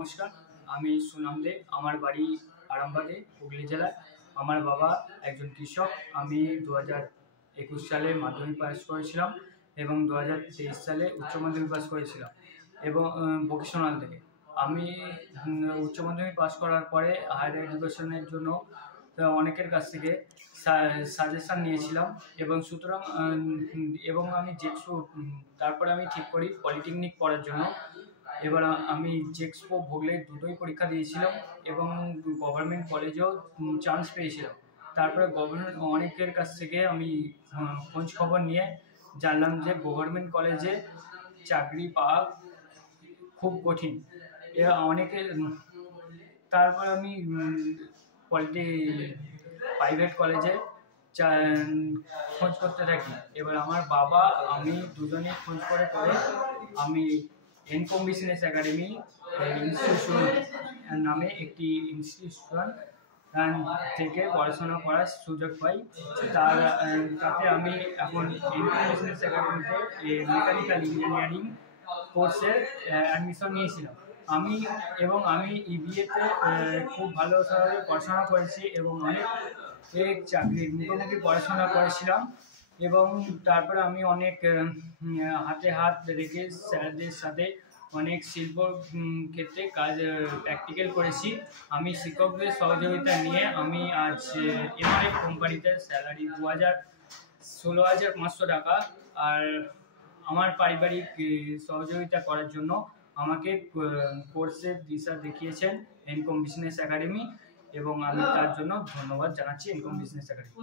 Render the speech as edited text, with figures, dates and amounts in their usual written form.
নমস্কার, আমি সুনাম দে। আমার বাড়ি আরামবাগে, হুগলি জেলায়। আমার বাবা একজন কৃষক। আমি 2021 সালে মাধ্যমিক পাস করেছিলাম এবং 2023 সালে উচ্চ মাধ্যমিক পাস করেছিলাম এবং ভোকেশনাল থেকে। আমি উচ্চ মাধ্যমিক পাস করার পরে হায়ার এডুকেশনের জন্য অনেকের কাছ থেকে সাজেশান নিয়েছিলাম এবং সুতরাং এবং আমি তারপরে আমি ঠিক করি পলিটেকনিক পড়ার জন্য। এবার আমি জেক্সপো ভোগলে দুটোই পরীক্ষা দিয়েছিলাম এবং গভর্নমেন্ট কলেজেও চান্স পেয়েছিলাম। তারপরে অনেকের কাছ থেকে আমি খোঁজ খবর নিয়ে জানলাম যে গভর্নমেন্ট কলেজে চাকরি পাওয়া খুব কঠিন। অনেকে তারপর আমি প্রাইভেট কলেজে খোঁজ করতে থাকি। এবার আমার বাবা আমি দুজনেই খোঁজ করে আমি এনকম বিজনেস একাডেমি ইনস্টিটিউশন নামে একটি ইনস্টিটিউশন থেকে পড়াশোনা করার সুযোগ পাই। তাতে আমি এখন এনকম বিজনেস একাডেমিতে মেকানিক্যাল ইঞ্জিনিয়ারিং কোর্সে অ্যাডমিশন নিয়েছিলাম। আমি ইবিএতে খুব ভালোভাবে পড়াশোনা করেছি এবং অনেক চাকরির মুখোমুখি পড়াশোনা করেছিলাম এবং তারপরে আমি অনেক হাতে হাত রেখে স্যারদের সাথে অনেক শিল্প ক্ষেত্রে কাজ প্র্যাকটিক্যাল করেছি। আমি শিক্ষকদের সহযোগিতা নিয়ে আমি আজ এমআরএফ কোম্পানিতে স্যালারি 16,500 টাকা। আর আমার পারিবারিক সহযোগিতা করার জন্য আমাকে কোর্সের দিশা দেখিয়েছেন এনকম বিজনেস একাডেমি এবং আমি তার জন্য ধন্যবাদ জানাচ্ছি এনকম বিজনেস একাডেমি।